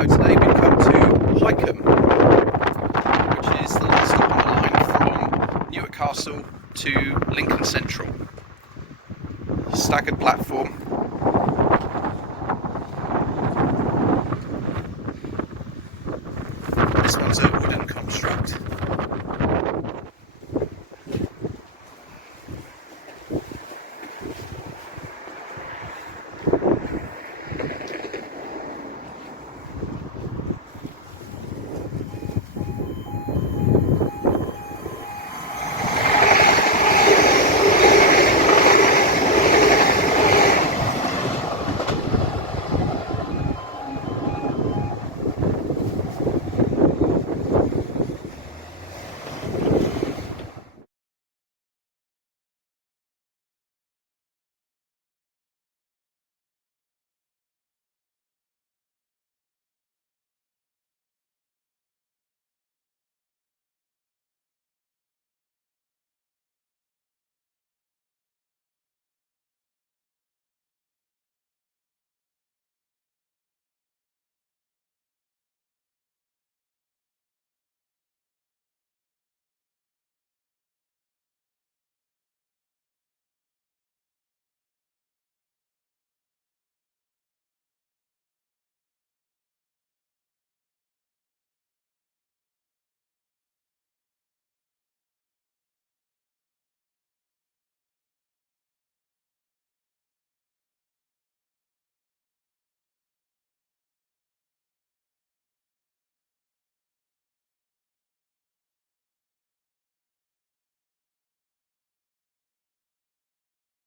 So today we've come to Hykeham, which is the last stop on the line from Newark Castle to Lincoln Central. Staggered platform,